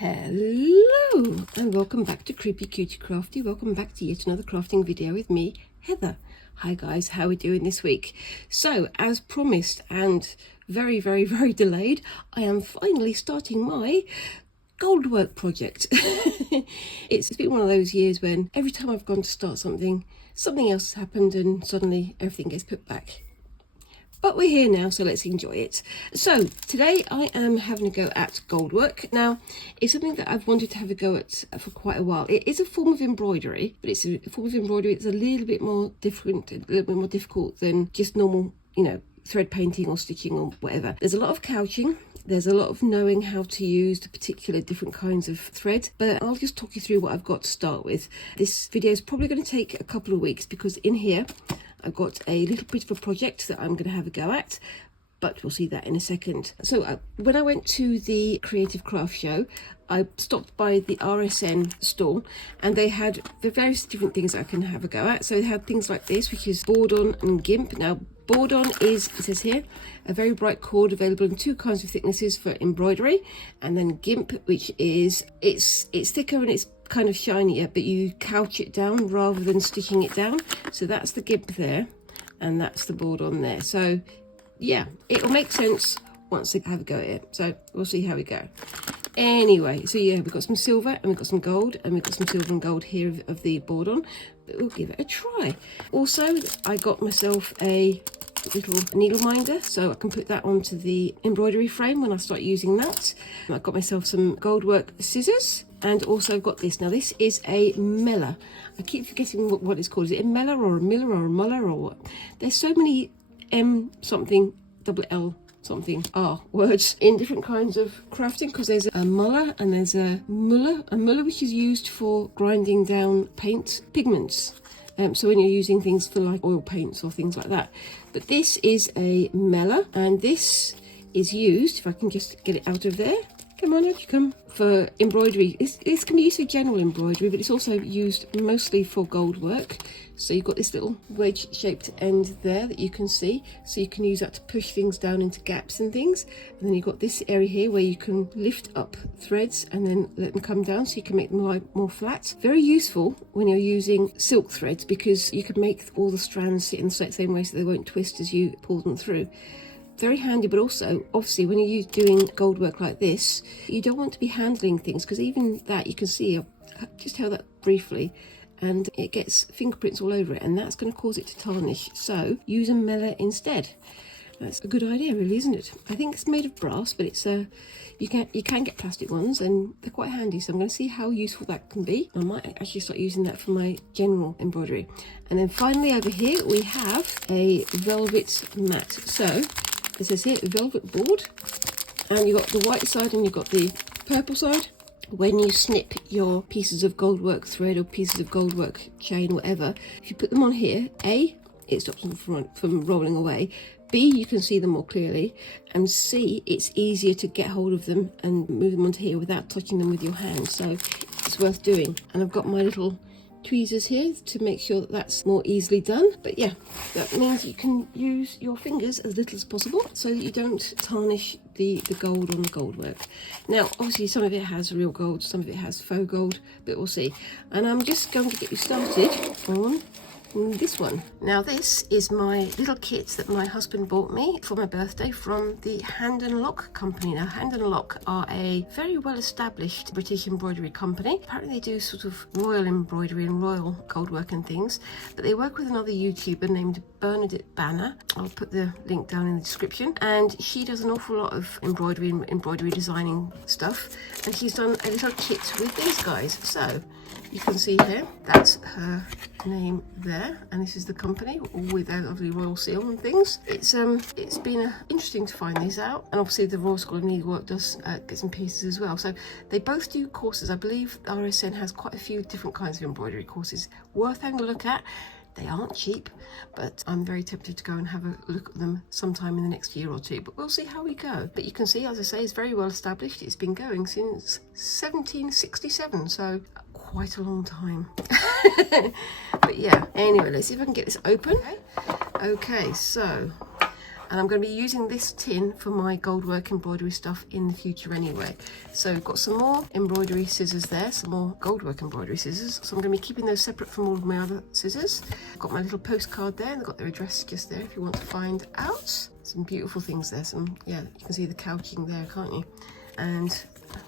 Hello and welcome back to Creepy Cutie Crafty. Welcome back to yet another crafting video with me, Heather. Hi guys, how are we doing this week? So as promised and very delayed, I am finally starting my Goldwork project. It's been one of those years when every time I've gone to start something else has happened and suddenly everything gets put back. But we're here now, so let's enjoy it. So today I am having a go at Goldwork. Now, it's something that I've wanted to have a go at for quite a while. It is a form of embroidery, but it's a form of embroidery that's a little bit more different, a little bit more difficult than just normal, thread painting or stitching or whatever. There's a lot of couching. There's a lot of knowing how to use the particular different kinds of thread, but I'll just talk you through what I've got to start with. This video is probably going to take a couple of weeks because in here I've got a little bit of a project that I'm going to have a go at, but we'll see that in a second. So when I went to the Creative Craft Show, I stopped by the RSN store and they had the various different things I can have a go at. So they had things like this, which is board on and gimp. Now board on is, it says here, a very bright cord available in two kinds of thicknesses for embroidery, and then gimp, which is it's thicker and it's kind of shinier, but you couch it down rather than stitching it down. So that's the gimp there and that's the board on there. So yeah, it'll make sense once I have a go at it. So we'll see how we go. Anyway, so yeah, we've got some silver and we've got some gold and we've got some silver and gold here of the board on, but we'll give it a try. Also, I got myself a little needle minder so I can put that onto the embroidery frame when I start using that. I've got myself some Goldwork scissors and also got this. Now this is a meller. I keep forgetting what it's called. Is it a meller or a miller or a muller or what? There's so many M something, double L something R words in different kinds of crafting, because there's a muller and there's a muller which is used for grinding down pigments. So when you're using things for like oil paints or things like that. But this is a meller and this is used, if I can just get it out of there. Come on, out you come. For embroidery. This can be used for general embroidery, but it's also used mostly for gold work. So you've got this little wedge-shaped end there that you can see. So you can use that to push things down into gaps and things. And then you've got this area here where you can lift up threads and then let them come down so you can make them lie more flat. Very useful when you're using silk threads because you can make all the strands sit in the same way so they won't twist as you pull them through. Very handy, but also obviously when you're doing gold work like this, you don't want to be handling things because even that you can see, I just held that briefly and it gets fingerprints all over it and that's going to cause it to tarnish. So use a meller instead. That's a good idea really, isn't it? I think it's made of brass, but it's you can get plastic ones and they're quite handy, so I'm going to see how useful that can be. I might actually start using that for my general embroidery. And then finally over here we have a velvet mat. So it says here velvet board, and you've got the white side and you've got the purple side. When you snip your pieces of goldwork thread or pieces of goldwork chain, whatever, if you put them on here, A, it stops them from rolling away, B, you can see them more clearly, and C, it's easier to get hold of them and move them onto here without touching them with your hand, so it's worth doing. And I've got my little tweezers here to make sure that that's more easily done. But yeah, that means you can use your fingers as little as possible so that you don't tarnish the gold on the gold work. Now obviously some of it has real gold, some of it has faux gold, but we'll see. And I'm just going to get you started on this one. Now this is my little kit that my husband bought me for my birthday from the Hand and Lock company. Now Hand and Lock are a very well established British embroidery company. Apparently they do sort of royal embroidery and royal goldwork and things, but they work with another YouTuber named Bernadette Banner. I'll put the link down in the description, and she does an awful lot of embroidery and embroidery designing stuff, and she's done a little kit with these guys. So you can see here, that's her name there, and this is the company with their lovely royal seal and things. It's been interesting to find these out, and obviously the Royal School of Needlework does bits and pieces as well. So they both do courses. I believe RSN has quite a few different kinds of embroidery courses worth having a look at. They aren't cheap, but I'm very tempted to go and have a look at them sometime in the next year or two, but we'll see how we go. But you can see, as I say, it's very well established. It's been going since 1767, so quite a long time. But yeah, anyway, let's see if I can get this open. Okay, so And I'm going to be using this tin for my Goldwork embroidery stuff in the future anyway. So we've got some more embroidery scissors there, some more Goldwork embroidery scissors. So I'm going to be keeping those separate from all of my other scissors. I've got my little postcard there, and they've got their address just there if you want to find out. Some beautiful things there. Yeah, you can see the couching there, can't you? And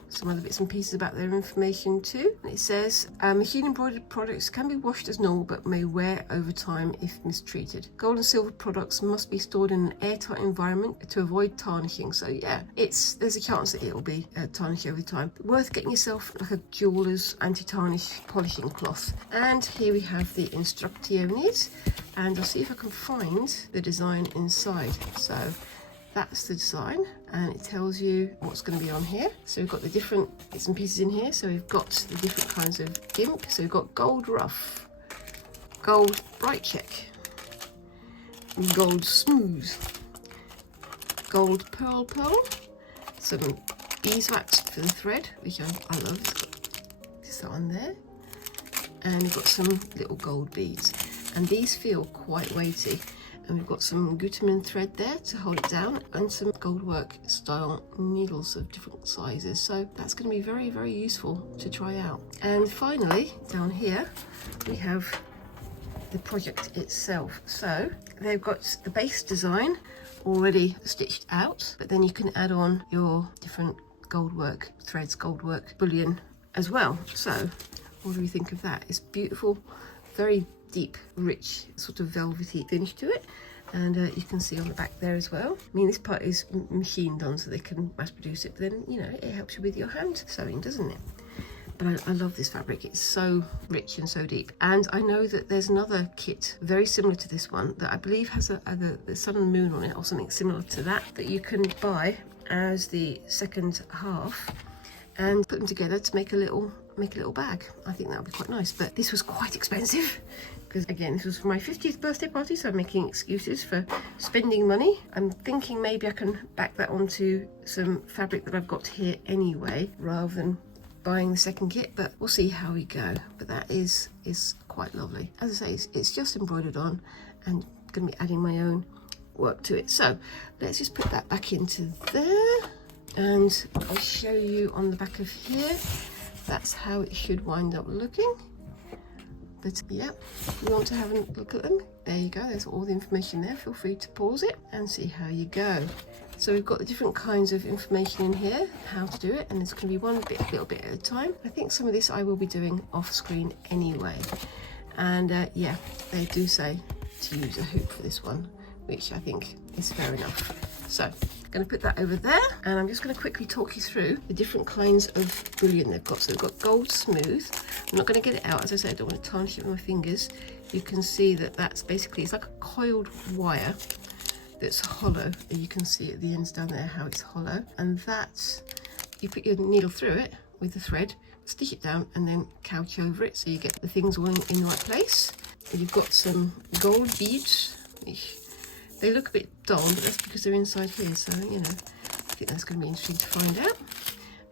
some other bits and pieces about their information too. And it says, machine embroidered products can be washed as normal but may wear over time if mistreated. Gold and silver products must be stored in an airtight environment to avoid tarnishing. So yeah, there's a chance that it will be tarnished over time. But worth getting yourself like a jeweler's anti-tarnish polishing cloth. And here we have the instrucciones, and I'll see if I can find the design inside. So that's the design, and it tells you what's going to be on here. So we've got the different bits and pieces in here. So we've got the different kinds of gimp. So we've got gold rough, gold bright check, gold smooth, gold pearl, some beeswax for the thread, which I love. It's got just that one there, and we've got some little gold beads, and these feel quite weighty. And we've got some Gutermann thread there to hold it down, and some Goldwork style needles of different sizes. So that's going to be very, very useful to try out. And finally, down here, we have the project itself. So they've got the base design already stitched out, but then you can add on your different Goldwork threads, Goldwork bullion as well. So what do we think of that? It's beautiful, very deep, rich, sort of velvety finish to it, and you can see on the back there as well. I mean, this part is machine done so they can mass produce it, but then, you know, it helps you with your hand sewing, doesn't it? But I love this fabric. It's so rich and so deep. And I know that there's another kit very similar to this one that I believe has the sun and the moon on it, or something similar to that you can buy as the second half and put them together to make a little bag. I think that would be quite nice, but this was quite expensive because, again, this was for my 50th birthday party, so I'm making excuses for spending money. I'm thinking maybe I can back that onto some fabric that I've got here anyway, rather than buying the second kit, but we'll see how we go. But that is quite lovely. As I say, it's just embroidered on, and going to be adding my own work to it. So let's just put that back into there, and I'll show you on the back of here. That's how it should wind up looking. But yeah, if you want to have a look at them, there you go. There's all the information there. Feel free to pause it and see how you go. So we've got the different kinds of information in here, how to do it, and there's going to be one little bit at a time. I think some of this I will be doing off screen anyway. And yeah, they do say to use a hoop for this one, which I think is fair enough. So I'm going to put that over there, and I'm just going to quickly talk you through the different kinds of bullion they've got. So they've got gold smooth. I'm not going to get it out, as I say, I don't want to tarnish it with my fingers. You can see that that's basically, it's like a coiled wire that's hollow, and you can see at the ends down there how it's hollow, and that you put your needle through it with the thread, stitch it down, and then couch over it so you get the things all in the right place. And you've got some gold beads, which they look a bit dull, but that's because they're inside here, so you know, I think that's going to be interesting to find out.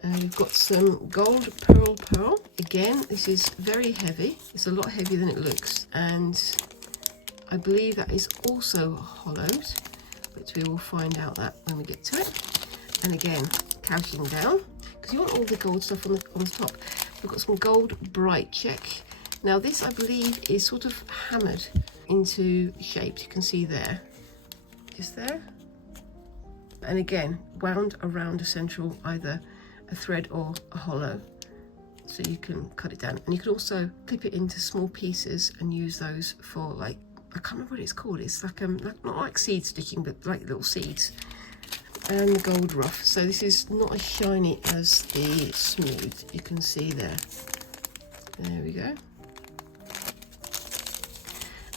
We've got some gold pearl. Again, this is very heavy. It's a lot heavier than it looks, and I believe that is also hollowed, but we will find out that when we get to it. And again, couching down, because you want all the gold stuff on the top. We've got some gold bright check. Now this, I believe, is sort of hammered into shapes. You can see there, just there. And again, wound around a central, either a thread or a hollow, so you can cut it down. And you can also clip it into small pieces and use those for, like, I can't remember what it's called. It's like not like seed stitching, but like little seeds. And the gold rough. So this is not as shiny as the smooth. You can see there. There we go.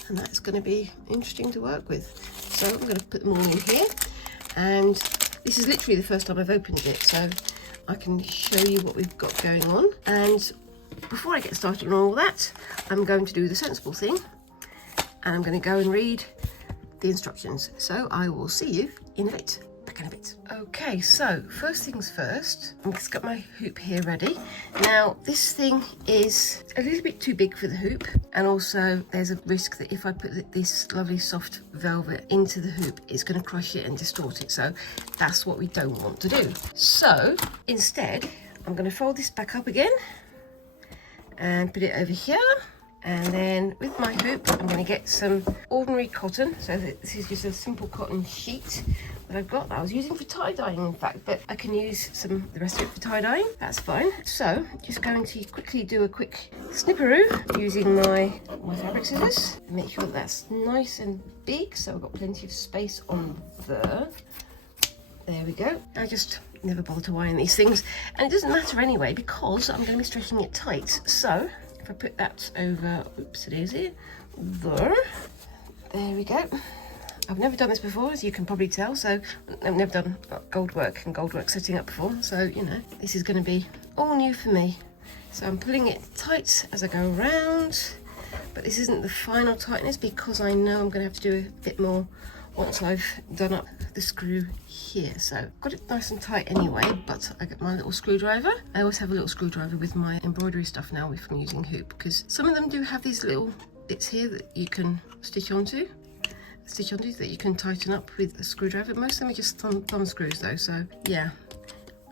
And that's going to be interesting to work with. So I'm going to put them all in here. And this is literally the first time I've opened it, so I can show you what we've got going on. And before I get started on all that, I'm going to do the sensible thing, and I'm going to go and read the instructions. So I will see you in a bit. back in a bit. Okay, so first things first, I've just got my hoop here ready. Now this thing is a little bit too big for the hoop, and also there's a risk that if I put this lovely soft velvet into the hoop, it's going to crush it and distort it, so that's what we don't want to do. So instead I'm going to fold this back up again and put it over here. And then with my hoop, I'm going to get some ordinary cotton. So this is just a simple cotton sheet that I've got that I was using for tie-dyeing, in fact, but I can use the rest of it for tie-dyeing. That's fine. So just going to quickly do a quick snipperoo using my fabric scissors. Make sure that's nice and big, so I've got plenty of space on there. There we go. I just never bother to iron these things, and it doesn't matter anyway because I'm going to be stretching it tight. So if I put that over, oops, it is here, there we go. I've never done this before, as you can probably tell, so I've never done goldwork setting up before, so you know, this is going to be all new for me. So I'm pulling it tight as I go around, but this isn't the final tightness because I know I'm going to have to do a bit more once I've done up the screw here. So I've got it nice and tight anyway, but I get my little screwdriver. I always have a little screwdriver with my embroidery stuff now if I'm using hoop, because some of them do have these little bits here that you can stitch onto that you can tighten up with a screwdriver. Most of them are just thumb screws though, so yeah,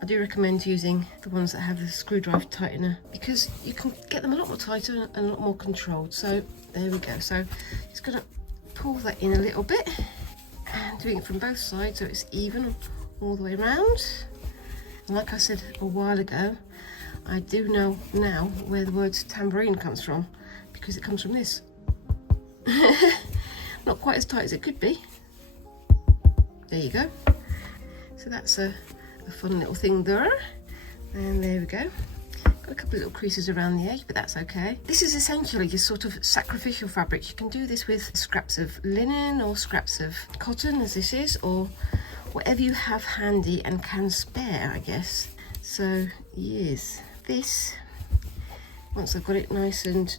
I do recommend using the ones that have the screwdriver tightener because you can get them a lot more tighter and a lot more controlled. So there we go. So just gonna pull that in a little bit and doing it from both sides so it's even all the way around. And like I said a while ago, I do know now where the word tambourine comes from, because it comes from this. Not quite as tight as it could be. There you go. So that's a fun little thing there. And there we go. Got a couple of little creases around the edge, but that's okay. This is essentially just sort of sacrificial fabric. You can do this with scraps of linen or scraps of cotton, as this is, or whatever you have handy and can spare, I guess. So yes, this, once I've got it nice and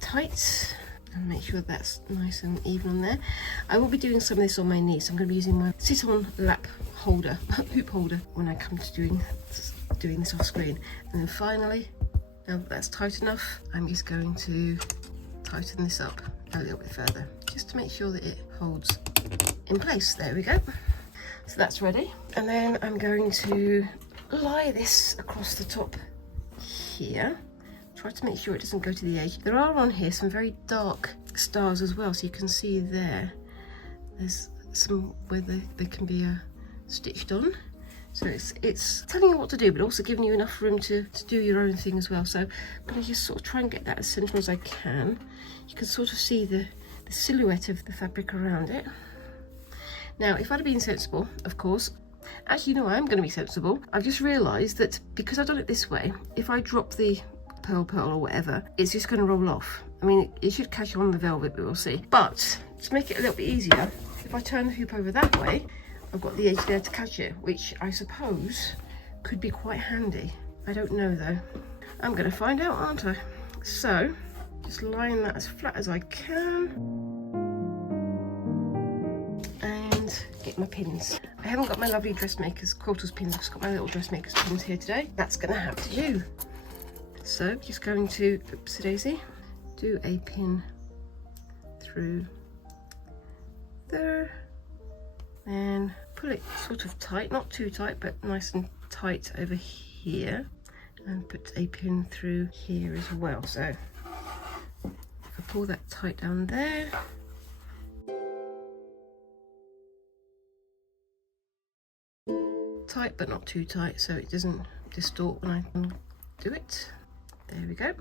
tight, and make sure that's nice and even on there. I will be doing some of this on my knee, so I'm going to be using my sit-on lap holder, hoop holder, when I come to doing this off screen. And then finally, now that that's tight enough, I'm just going to tighten this up a little bit further, just to make sure that it holds in place. There we go. So that's ready. And then I'm going to lie this across the top here. Try to make sure it doesn't go to the edge. There are on here some very dark stars as well, so you can see there's some where they can be stitched on. So it's telling you what to do, but also giving you enough room to do your own thing as well. So I'm going to just sort of try and get that as central as I can. You can sort of see the silhouette of the fabric around it. Now, if I'd have been sensible, of course, actually no, I am going to be sensible. I've just realised that because I've done it this way, if I drop the pearl or whatever, it's just going to roll off. I mean, it should catch on the velvet, but we'll see. But to make it a little bit easier, if I turn the hoop over that way, I've got the edge there to catch it, which I suppose could be quite handy. I don't know though. I'm going to find out, aren't I? So just line that as flat as I can and get my pins. I haven't got my lovely dressmaker's quilters pins. I've just got my little dressmaker's pins here today. That's going to have to do. So just going to, oopsie daisy, do a pin through there and pull it sort of tight, not too tight, but nice and tight over here, and put a pin through here as well. So if I pull that tight down there, tight but not too tight so it doesn't distort when I do it. There we go.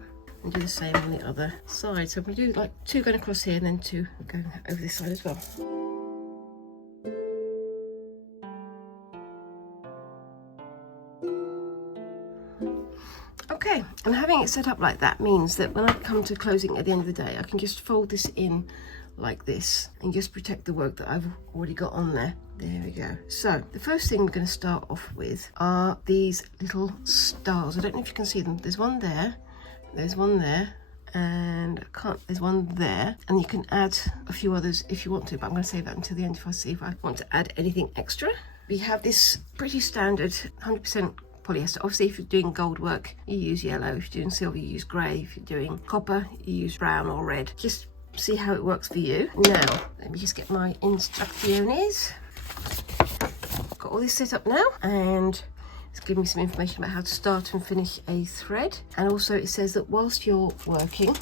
And do the same on the other side. So I'm going to do like 2 going across here and then 2 going over this side as well. Okay, and having it set up like that means that when I come to closing at the end of the day, I can just fold this in like this and just protect the work that I've already got on there. There we go. So the first thing we're going to start off with are these little stars. I don't know if you can see them. There's one there, there's one there, and there's one there, and you can add a few others if you want to, but I'm going to save that until the end if I see if I want to add anything extra. we have this pretty standard 100% polyester. Obviously, if you're doing gold work, you use yellow. If you're doing silver, you use grey. If you're doing copper, you use brown or red. Just see how it works for you. Now, let me just get my instrucciones. Got all this set up now, and it's giving me some information about how to start and finish a thread. And also it says that whilst you're working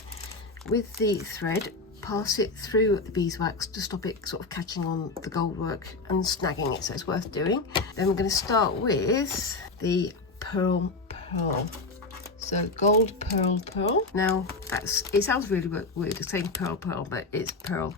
with the thread, pass it through the beeswax to stop it sort of catching on the gold work and snagging it, so it's worth doing. Then we're going to start with the pearl. So gold pearl. Now it sounds really weird saying pearl, but it's pearl.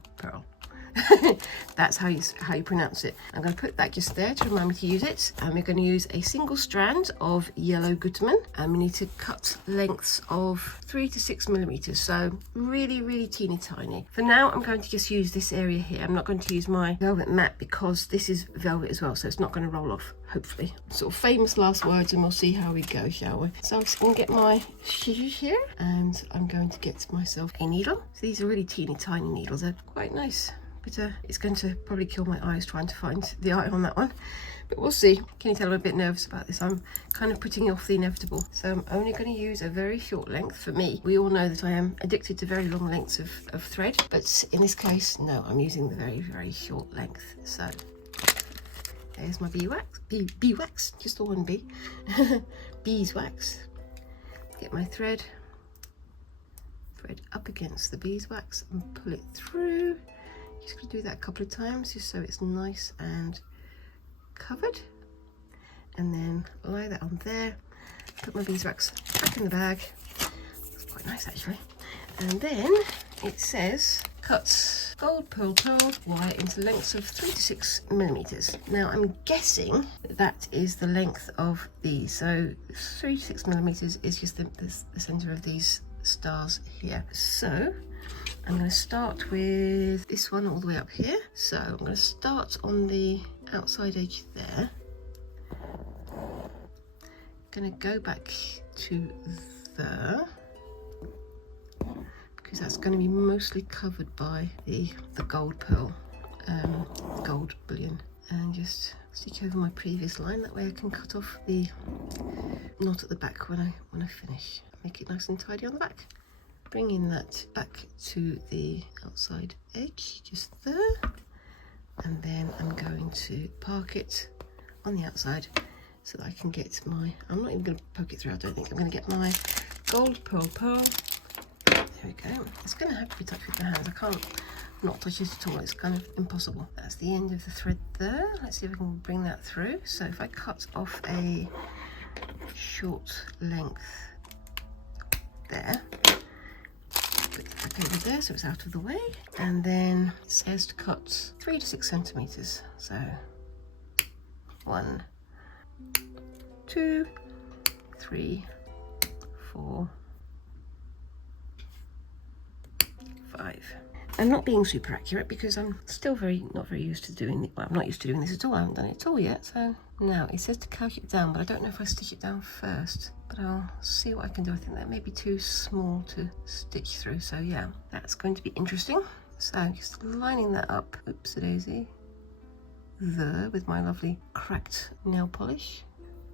That's how you pronounce it. I'm going to put that just there to remind me to use it. And we're going to use a single strand of yellow gutterman, and we need to cut lengths of 3 to 6 millimeters, so really teeny tiny. For now, I'm going to just use this area here. I'm not going to use my velvet mat because this is velvet as well, so it's not going to roll off, hopefully. Sort of famous last words, and we'll see how we go, shall we? So I'm just going to get my scissors here, and I'm going to get myself a needle. So these are really teeny tiny needles. They're quite nice. But it's going to probably kill my eyes trying to find the eye on that one, but we'll see. Can you tell I'm a bit nervous about this? I'm kind of putting off the inevitable. So I'm only going to use a very short length. For me, we all know that I am addicted to very long lengths of thread, but in this case, no, I'm using the very short length. So there's my beeswax, just the one bee. Beeswax. Get my thread up against the beeswax and pull it through. Just going to do that a couple of times just so it's nice and covered, and then lie that on there, put my beeswax back in the bag. That's quite nice actually. And then it says cut gold pearl wire into lengths of 3 to 6 millimeters. Now I'm guessing that is the length of these, so 3 to 6 millimeters is just the center of these stars here. So I'm going to start with this one all the way up here. So I'm going to start on the outside edge there. Going to go back to there, because that's going to be mostly covered by the gold pearl, gold bullion, and just stitch over my previous line. That way I can cut off the knot at the back when I finish. Make it nice and tidy on the back. Bringing that back to the outside edge, just there, and then I'm going to park it on the outside so that I can get my, I'm not even going to poke it through, I don't think. I'm going to get my gold pearl. There we go. It's going to have to be touched with the hands. I can't not touch it at all. It's kind of impossible. That's the end of the thread there. Let's see if I can bring that through. So if I cut off a short length there, over there so it's out of the way, and then it says to cut 3 to 6 centimeters. So 1, 2, 3, 4, 5. I'm not being super accurate because I'm still not very used to doing it. Well, I'm not used to doing this at all. I haven't done it at all yet. So now it says to couch it down, but I don't know if I stitch it down first. But I'll see what I can do. I think that may be too small to stitch through. So yeah, that's going to be interesting. So just lining that up, oops-a-daisy, there with my lovely cracked nail polish.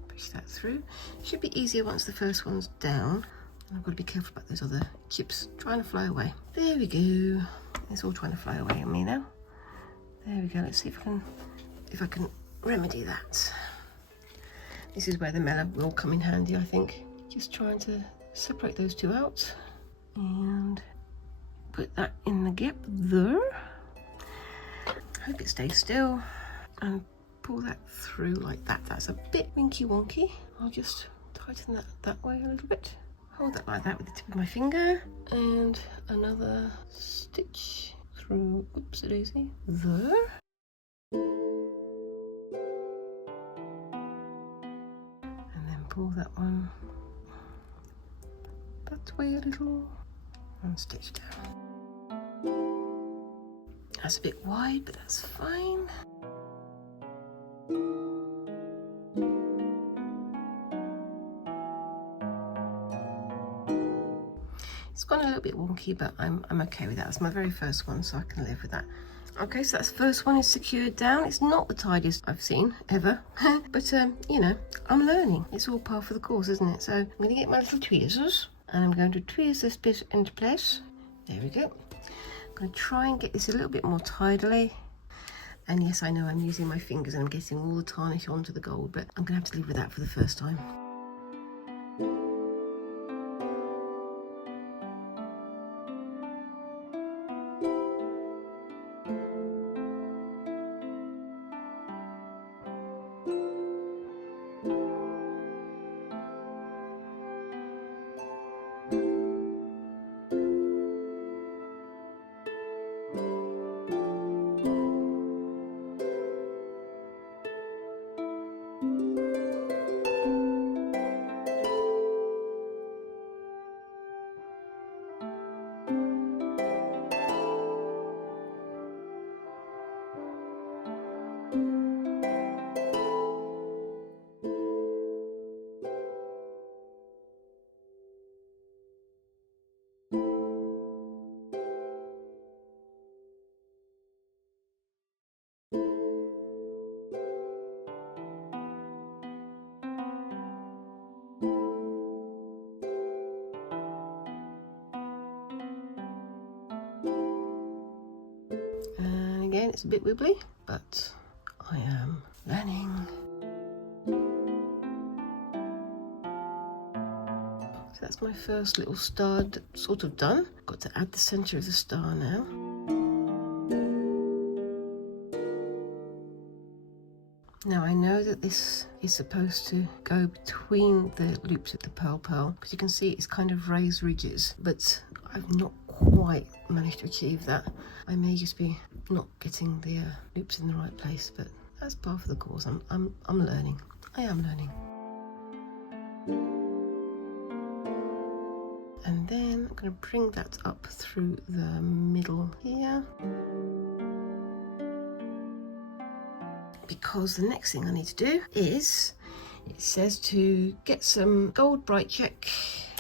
Push that through. Should be easier once the first one's down. I've got to be careful about those other chips trying to fly away. There we go. It's all trying to fly away on me now. There we go. Let's see if I can remedy that. This is where the Mela will come in handy, I think. Just trying to separate those two out and put that in the gap there. Hope it stays still, and pull that through like that. That's a bit winky wonky. I'll just tighten that way a little bit. Hold that like that with the tip of my finger, and another stitch through, oops-a-daisy, there. And then pull that one that way a little and stitch down. That's a bit wide, but that's fine. It's gone a little bit wonky, but I'm okay with that. It's my very first one, so I can live with that. Okay, so that's the first one is secured down. It's not the tidiest I've seen ever, but you know, I'm learning. It's all par for the course, isn't it? So I'm going to get my little tweezers and I'm going to tweeze this bit into place. There we go. I'm going to try and get this a little bit more tidily. And yes, I know I'm using my fingers and I'm getting all the tarnish onto the gold, but I'm going to have to live with that for the first time. And again, it's a bit wibbly, but I am learning. So that's my first little star sort of done. Got to add the center of the star now. Now I know that this is supposed to go between the loops of the pearl, because you can see it's kind of raised ridges, but I've not quite managed to achieve that. I may just be not getting the loops in the right place, but that's par for the course. I'm learning. I am learning. And then I'm going to bring that up through the middle here, because the next thing I need to do is, it says to get some gold bright check,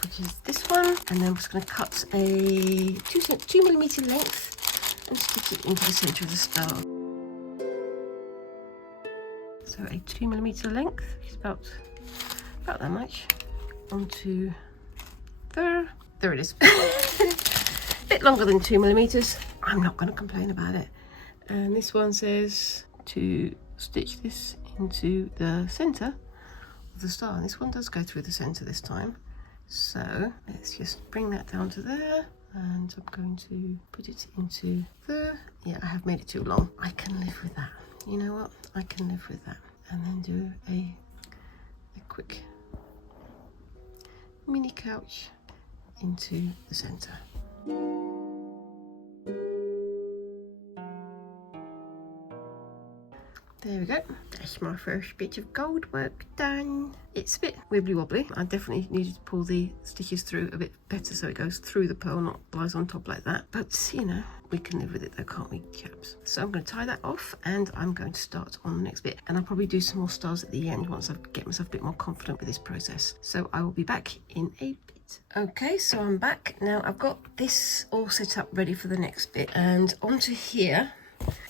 which is this one, and then I'm just going to cut a 2mm length and stick it into the centre of the star. So a 2mm length, which is about that much, onto there it is. A bit longer than 2mm. I'm not going to complain about it. And this one says to stitch this into the center of the star, and this one does go through the center this time, so let's just bring that down to there, and I'm going to put it into there. Yeah, I have made it too long. I can live with that. You know what, I can live with that. And then do a quick mini couch into the center. There we go. That's my first bit of gold work done. It's a bit wibbly wobbly. I definitely needed to pull the stitches through a bit better so it goes through the pearl, not lies on top like that. But you know, we can live with it though, can't we, chaps? So I'm going to tie that off and I'm going to start on the next bit. And I'll probably do some more stars at the end once I get myself a bit more confident with this process. So I will be back in a bit. Okay, so I'm back. Now I've got this all set up ready for the next bit. And onto here,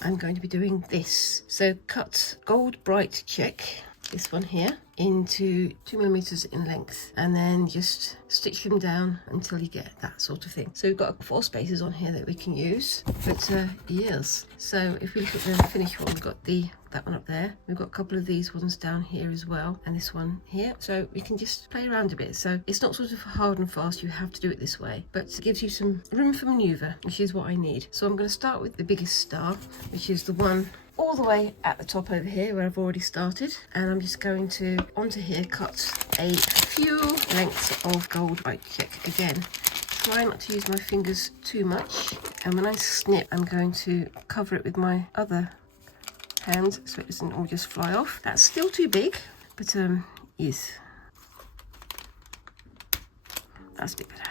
I'm going to be doing this. So cut gold bright check, this one here, into 2mm in length, and then just stitch them down until you get that sort of thing. So we've got 4 spaces on here that we can use, but yes. So if we look at the finished one, we've got that one up there. We've got a couple of these ones down here as well, and this one here. So we can just play around a bit. So it's not sort of hard and fast, you have to do it this way, but it gives you some room for maneuver, which is what I need. So I'm going to start with the biggest star, which is the one all the way at the top over here where I've already started, and I'm just going to onto here cut a few lengths of gold bright check. Again, try not to use my fingers too much, and when I snip I'm going to cover it with my other hand so it doesn't all just fly off. That's still too big, but yes, that's a bit better.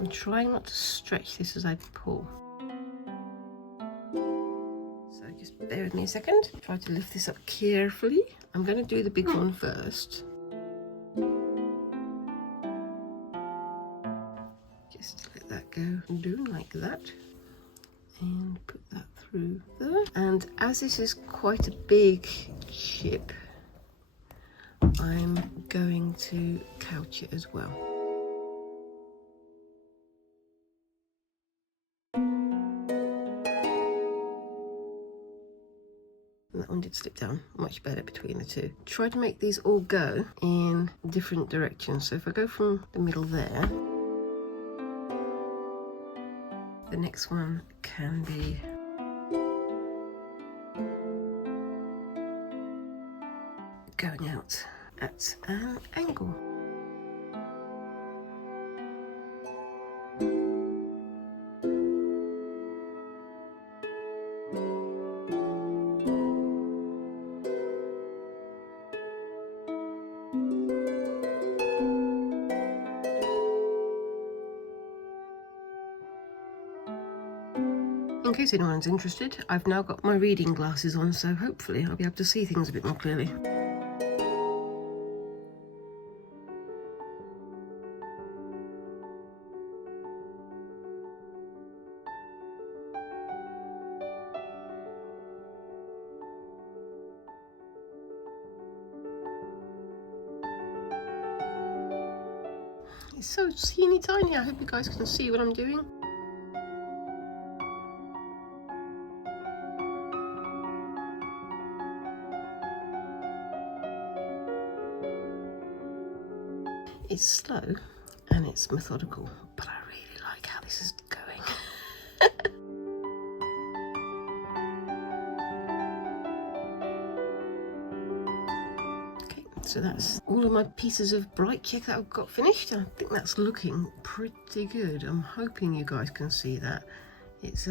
I'm trying not to stretch this as I pull. Just bear with me a second. Try to lift this up carefully. I'm going to do the big one first. Just let that go and do like that. And put that through there. And as this is quite a big chip, I'm going to couch it as well. And that one did slip down much better between the two. Try to make these all go in different directions. So if I go from the middle there, the next one can be going out at an angle. In case anyone's interested, I've now got my reading glasses on, so hopefully I'll be able to see things a bit more clearly. It's so teeny tiny. I hope you guys can see what I'm doing. It's slow and it's methodical, but I really like how this is going. Okay, so that's all of my pieces of bright check that I've got finished. I think that's looking pretty good. I'm hoping you guys can see that. It's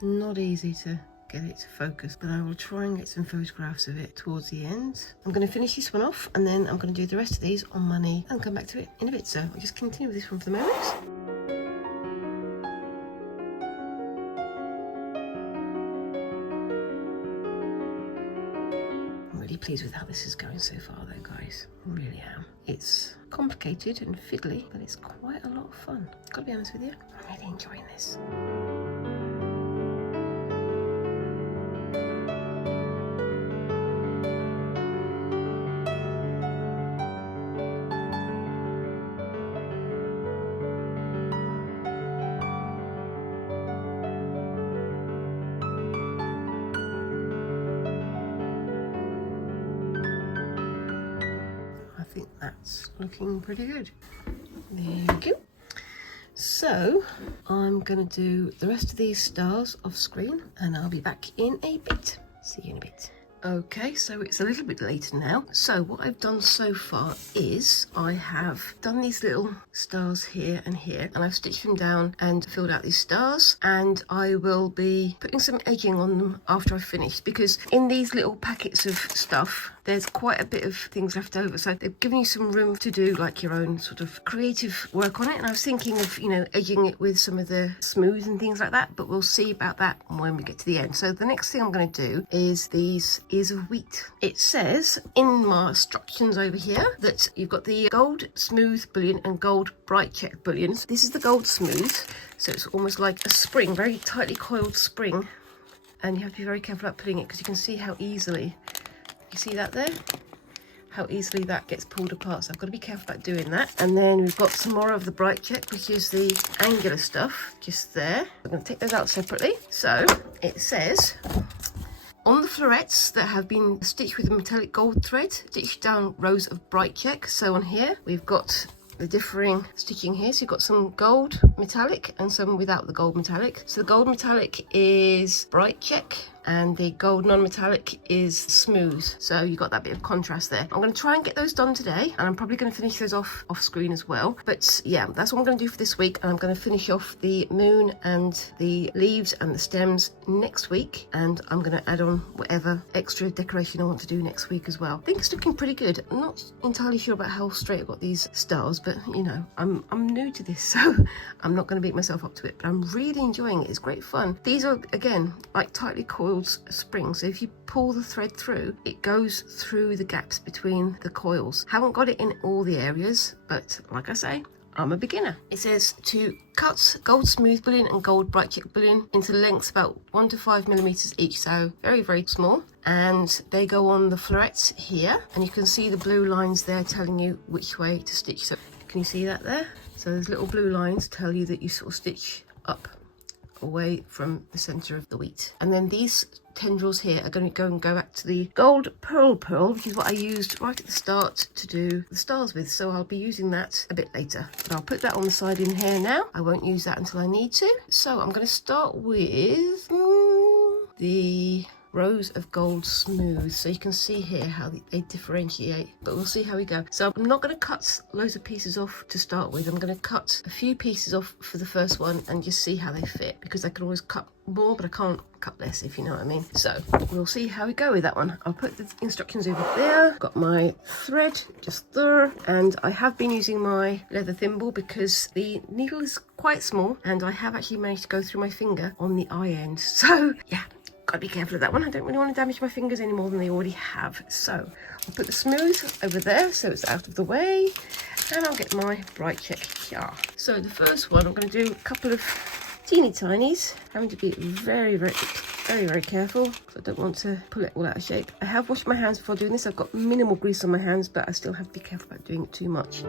not easy to get it to focus, but I will try and get some photographs of it towards the end. I'm going to finish this one off and then I'm going to do the rest of these on my knee and come back to it in a bit. So I'll just continue with this one for the moment. I'm really pleased with how this is going so far though, guys. I really am. It's complicated and fiddly, but it's quite a lot of fun. Gotta be honest with you, I'm really enjoying this. That's looking pretty good. There we go. So I'm going to do the rest of these stars off screen and I'll be back in a bit. See you in a bit. Okay, so it's a little bit later now. So what I've done so far is I have done these little stars here and here, and I've stitched them down and filled out these stars, and I will be putting some edging on them after I've finished, because in these little packets of stuff there's quite a bit of things left over, so they've given you some room to do like your own sort of creative work on it. And I was thinking of, you know, edging it with some of the smooth and things like that, but we'll see about that when we get to the end. So the next thing I'm going to do is these ears of wheat. It says in my instructions over here that you've got the gold smooth bullion and gold bright check bullions. This is the gold smooth, so it's almost like a spring, very tightly coiled spring, and you have to be very careful about pulling it because you can see how easily, you see that there? How easily that gets pulled apart, so I've got to be careful about doing that. And then we've got some more of the bright check, which is the angular stuff just there. I'm going to take those out separately. So it says on the florets that have been stitched with a metallic gold thread, stitch down rows of bright check. So on here we've got the differing stitching here, so you've got some gold metallic and some without the gold metallic. So the gold metallic is bright check and the gold non-metallic is smooth, so you got that bit of contrast there. I'm going to try and get those done today, and I'm probably going to finish those off screen as well. But yeah, that's what I'm going to do for this week, and I'm going to finish off the moon and the leaves and the stems next week, and I'm going to add on whatever extra decoration I want to do next week as well. I think it's looking pretty good. I'm not entirely sure about how straight I've got these stars, but you know, I'm new to this, so I'm not going to beat myself up to it, but I'm really enjoying it. It's great fun. These are, again, like tightly coiled coiled spring, so if you pull the thread through, it goes through the gaps between the coils. Haven't got it in all the areas, but like I say, I'm a beginner. It says to cut gold smooth bullion and gold bright check bullion into lengths about 1 to 5 millimeters each, so very, very small. And they go on the florets here, and you can see the blue lines there telling you which way to stitch. So can you see that there? So those little blue lines tell you that you sort of stitch up away from the center of the wheat. And then these tendrils here are going to go back to the gold pearl, which is what I used right at the start to do the stars with, so I'll be using that a bit later. But I'll put that on the side in here now. I won't use that until I need to. So I'm going to start with the rows of gold smooth, so you can see here how they differentiate, but we'll see how we go. So I'm not going to cut loads of pieces off to start with. I'm going to cut a few pieces off for the first one and just see how they fit, because I can always cut more, but I can't cut less, if you know what I mean. So we'll see how we go with that one. I'll put the instructions over there. Got my thread just there, and I have been using my leather thimble because the needle is quite small, and I have actually managed to go through my finger on the eye end. So yeah, gotta be careful of that one. I don't really want to damage my fingers any more than they already have. So I'll put the smooth over there so it's out of the way, and I'll get my bright check here. So the first one, I'm going to do a couple of teeny tinies, having to be very, very careful because I don't want to pull it all out of shape. I have washed my hands before doing this. I've got minimal grease on my hands, but I still have to be careful about doing it too much.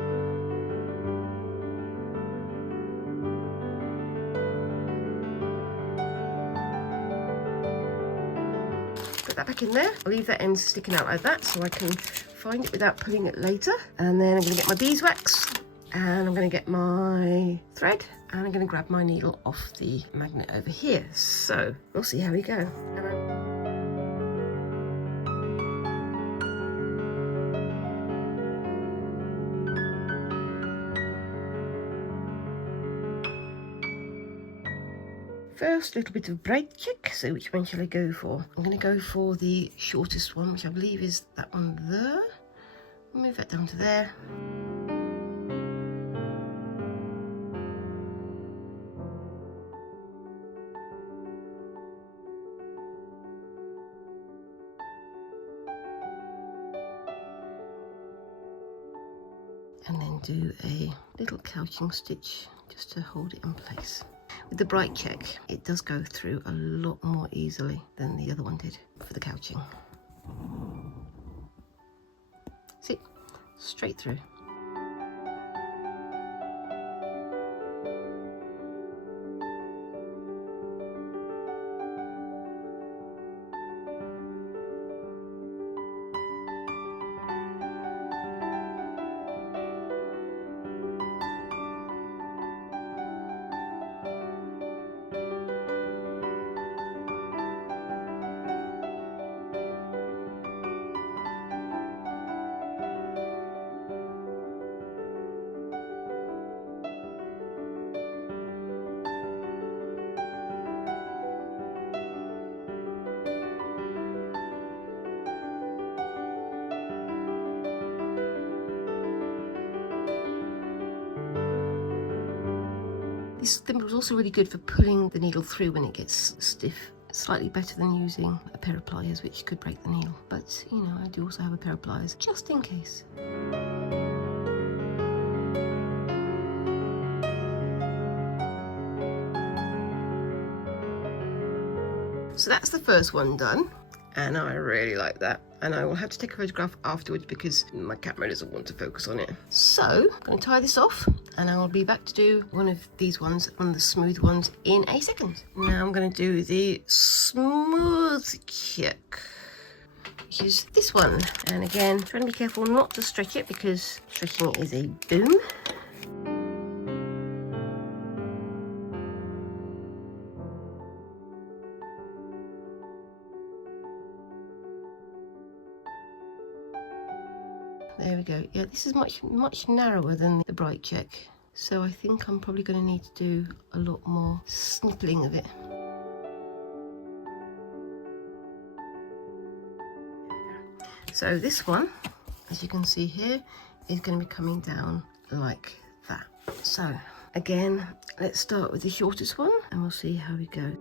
That back in there. I'll leave that end sticking out like that so I can find it without pulling it later. And then I'm going to get my beeswax, and I'm going to get my thread, and I'm going to grab my needle off the magnet over here. So we'll see how we go. First, a little bit of bright check. So which one shall I go for? I'm going to go for the shortest one, which I believe is that one there. Move that down to there. And then do a little couching stitch just to hold it in place. With the bright check, it does go through a lot more easily than the other one did for the couching. See, straight through. This thimble is also really good for pulling the needle through when it gets stiff. Slightly better than using a pair of pliers, which could break the needle. But, you know, I do also have a pair of pliers, just in case. So that's the first one done, and I really like that. And I will have to take a photograph afterwards because my camera doesn't want to focus on it. So I'm going to tie this off, and I will be back to do one of these ones, one of the smooth ones, in a second. Now I'm going to do the smooth check, which is this one. And again, trying to be careful not to stretch it because stretching it is a boom. There we go. Yeah, this is much narrower than the bright check. So I think I'm probably going to need to do a lot more snippling of it. So this one, as you can see here, is going to be coming down like that. So again, let's start with the shortest one and we'll see how we go.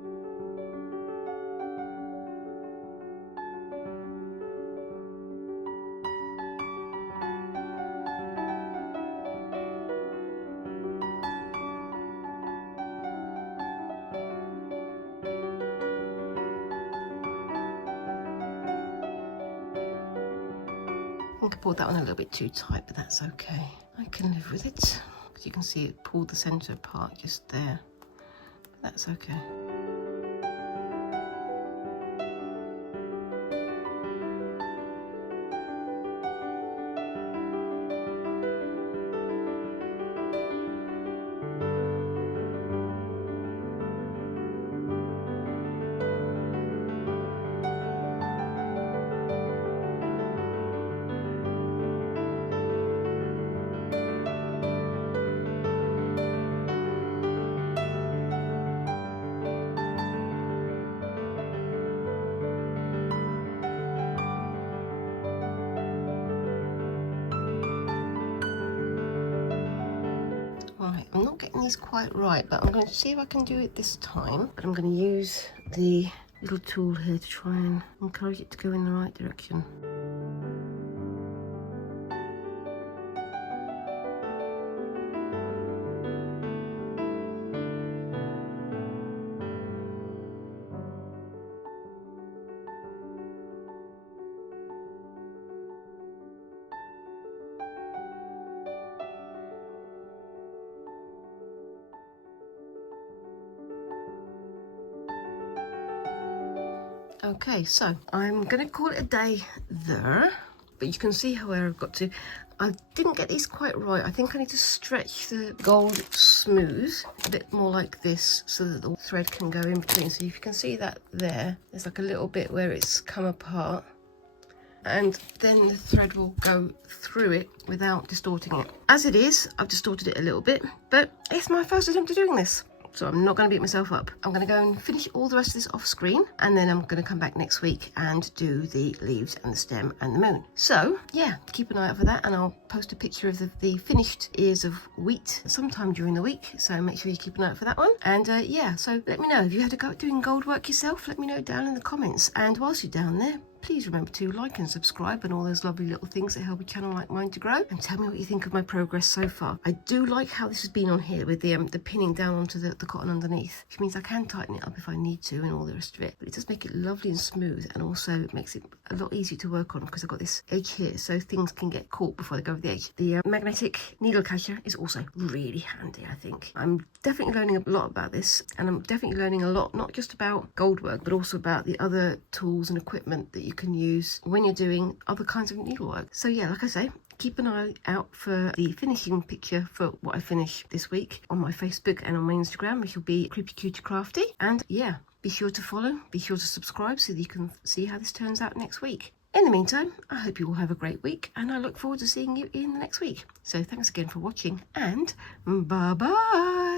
think I pulled that one a little bit too tight, but that's okay. I can live with it. Because you can see it pulled the centre apart just there. But that's okay. Right, I'm not getting these quite right, but I'm going to see if I can do it this time. But I'm going to use the little tool here to try and encourage it to go in the right direction. Okay, so I'm going to call it a day there, but you can see how I've got to. I didn't get these quite right. I think I need to stretch the gold smooth a bit more like this so that the thread can go in between. So if you can see that there's like a little bit where it's come apart, and then the thread will go through it without distorting it. As it is, I've distorted it a little bit, but it's my first attempt at doing this. So I'm not going to beat myself up. I'm going to go and finish all the rest of this off screen, and then I'm going to come back next week and do the leaves and the stem and the moon. So yeah, keep an eye out for that, and I'll post a picture of the finished ears of wheat sometime during the week. So make sure you keep an eye out for that one. And yeah, so let me know if you had to go doing gold work yourself. Let me know down in the comments. And whilst you're down there, please remember to like and subscribe and all those lovely little things that help a channel like mine to grow, and tell me what you think of my progress so far. I do like how this has been on here with the pinning down onto the cotton underneath, which means I can tighten it up if I need to and all the rest of it, but it does make it lovely and smooth, and also it makes it a lot easier to work on because I've got this edge here so things can get caught before they go over the edge. The magnetic needle catcher is also really handy, I think. I'm definitely learning a lot about this, and I'm definitely learning a lot not just about gold work but also about the other tools and equipment that you can use when you're doing other kinds of needlework. So yeah, like I say, keep an eye out for the finishing picture for what I finish this week on my Facebook and on my Instagram, which will be Creepy Cutie Crafty. And yeah, be sure to follow, be sure to subscribe so that you can see how this turns out next week. In the meantime, I hope you all have a great week, and I look forward to seeing you in the next week. So thanks again for watching, and bye bye.